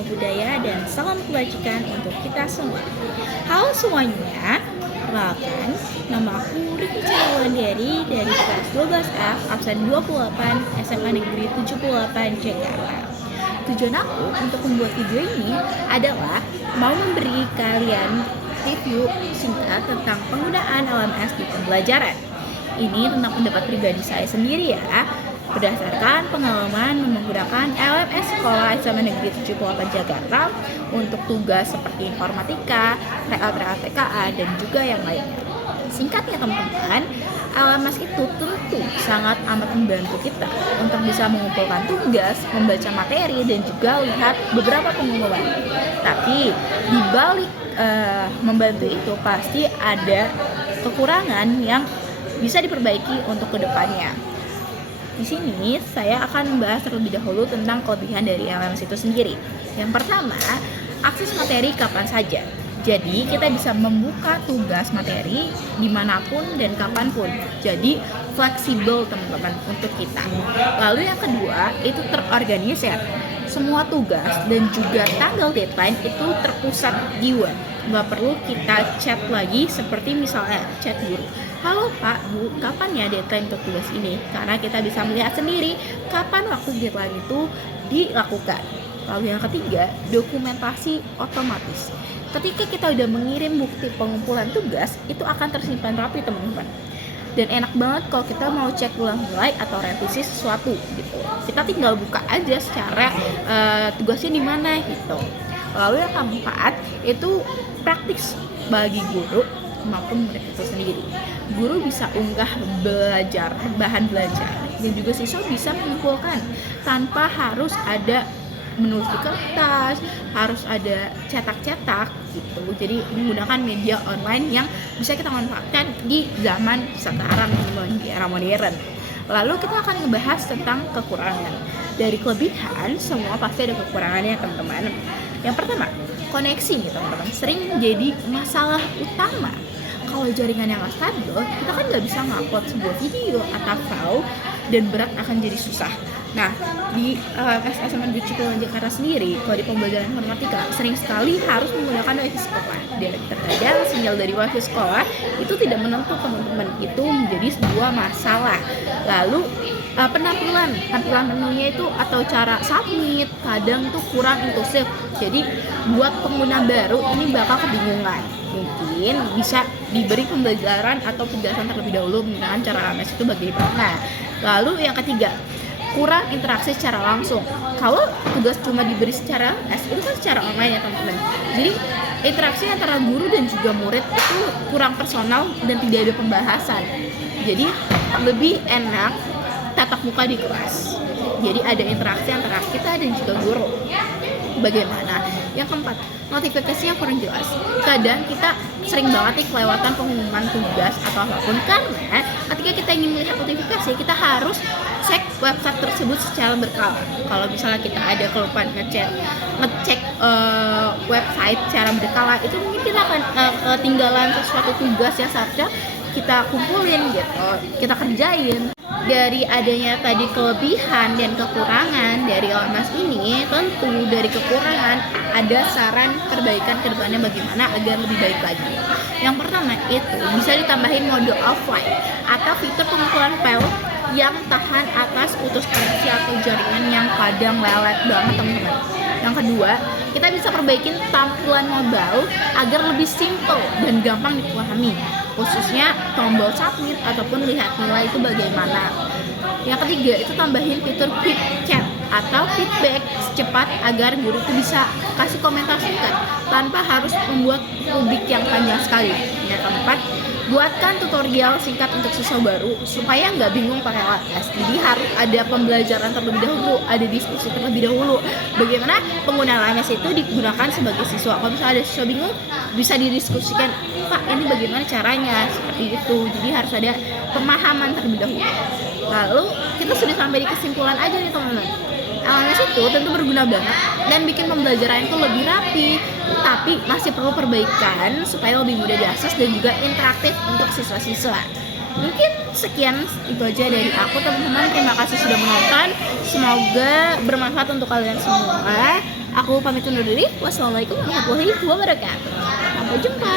namo buddhaya dan salam kebajikan untuk kita semua. Halo semuanya, perkenalkan, nama aku Riki Wulandari dari kelas 12F absen 28 SMA Negeri 78 Jakarta. Tujuan aku untuk membuat video ini adalah mau memberi kalian review singkat tentang penggunaan LMS di pembelajaran. Ini tentang pendapat pribadi saya sendiri ya, berdasarkan pengalaman menggunakan LMS Sekolah SMA Negeri 78 Jakarta untuk tugas seperti informatika, TKA, dan juga yang lainnya. Singkatnya teman-teman, LMS itu tentu sangat amat membantu kita untuk bisa mengumpulkan tugas, membaca materi, dan juga lihat beberapa pengumuman. Tapi di balik membantu itu pasti ada kekurangan yang bisa diperbaiki untuk kedepannya. Di sini saya akan membahas terlebih dahulu tentang kelebihan dari LMS itu sendiri. Yang pertama, akses materi kapan saja. Jadi kita bisa membuka tugas materi dimanapun dan kapanpun. Jadi fleksibel teman-teman untuk kita. Lalu yang kedua, itu terorganisir. Semua tugas dan juga tanggal deadline itu terpusat di web. Nggak perlu kita chat lagi seperti misalnya chat guru. Halo Pak, Bu, kapan ya deadline untuk tugas ini? Karena kita bisa melihat sendiri kapan waktu deadline itu dilakukan. Lalu yang ketiga, dokumentasi otomatis. Ketika kita udah mengirim bukti pengumpulan tugas, itu akan tersimpan rapi teman-teman. Dan enak banget kalau kita mau cek ulang nilai atau revisi sesuatu gitu. Kita tinggal buka aja secara tugasnya di mana gitu. Lalu yang keempat, itu praktis bagi guru maupun murid itu sendiri. Guru bisa unggah bahan belajar, dan juga siswa bisa mengumpulkan tanpa harus ada menulis di kertas, harus ada cetak-cetak gitu. Jadi menggunakan media online yang bisa kita manfaatkan di zaman sekarang di era modern. Lalu kita akan ngebahas tentang kekurangan. Dari kelebihan, semua pasti ada kekurangannya teman-teman. Yang pertama, koneksi nih teman-teman, sering jadi masalah utama. Kalau jaringan yang nggak stabil, kita kan nggak bisa ngupload sebuah video atau dan berat akan jadi susah. Nah, di SMA Negeri 78 Jakarta sendiri, kalau di pembelajaran informatika, sering sekali harus menggunakan wifi sekolah. Dan terkadang sinyal dari wifi sekolah itu tidak menentu teman-teman, itu menjadi sebuah masalah. Lalu penampilan menunya itu atau cara submit kadang tuh kurang inklusif. Jadi buat pengguna baru ini bakal kebingungan. Mungkin bisa diberi pembelajaran atau penjelasan terlebih dahulu menggunakan cara LMS itu bagaimana. Lalu yang ketiga, kurang interaksi secara langsung. Kalau tugas cuma diberi secara LMS, itu kan secara online ya teman-teman. Jadi interaksi antara guru dan juga murid itu kurang personal dan tidak ada pembahasan. Jadi lebih enak tatap muka di kelas. Jadi ada interaksi antara kita dan juga guru. Bagaimana? Yang keempat, notifikasinya kurang jelas. Kadang kita sering banget nih kelewatan pengumuman tugas atau apapun, karena ketika kita ingin melihat notifikasi, kita harus cek website tersebut secara berkala. Kalau misalnya kita ada kelupaan ngecek website secara berkala, itu mungkin kita akan ketinggalan sesuatu tugas yang seharusnya kita kumpulin gitu, kita kerjain. Dari adanya tadi kelebihan dan kekurangan dari LMS ini, tentu dari kekurangan ada saran perbaikan ke depannya bagaimana agar lebih baik lagi. Yang pertama itu bisa ditambahin mode offline atau fitur pengumpulan file yang tahan atas putus koneksi atau jaringan yang kadang lelet banget teman-teman. Yang kedua, kita bisa perbaikin tampilan mobile agar lebih simple dan gampang dipahami, khususnya tombol submit ataupun lihat nilai itu bagaimana. Yang ketiga, itu tambahin fitur quick chat atau feedback secepat agar guru itu bisa kasih komentar singkat tanpa harus membuat rubrik yang panjang sekali. Yang keempat, buatkan tutorial singkat untuk siswa baru supaya nggak bingung pakai LMS. Jadi harus ada pembelajaran terlebih dahulu, ada diskusi terlebih dahulu. Bagaimana penggunaan LMS itu digunakan sebagai siswa. Kalau misalnya ada siswa bingung, bisa didiskusikan, Pak ini bagaimana caranya, seperti itu. Jadi harus ada pemahaman terlebih dahulu. Lalu kita sudah sampai di kesimpulan aja nih teman-teman. LMS itu tentu berguna banget dan bikin pembelajaran itu lebih rapi, tapi masih perlu perbaikan supaya lebih mudah diakses dan juga interaktif untuk siswa-siswa. Mungkin sekian itu aja dari aku teman-teman. Terima kasih sudah menonton. Semoga bermanfaat untuk kalian semua. Aku pamit undur diri. Wassalamualaikum warahmatullahi wabarakatuh. Sampai jumpa.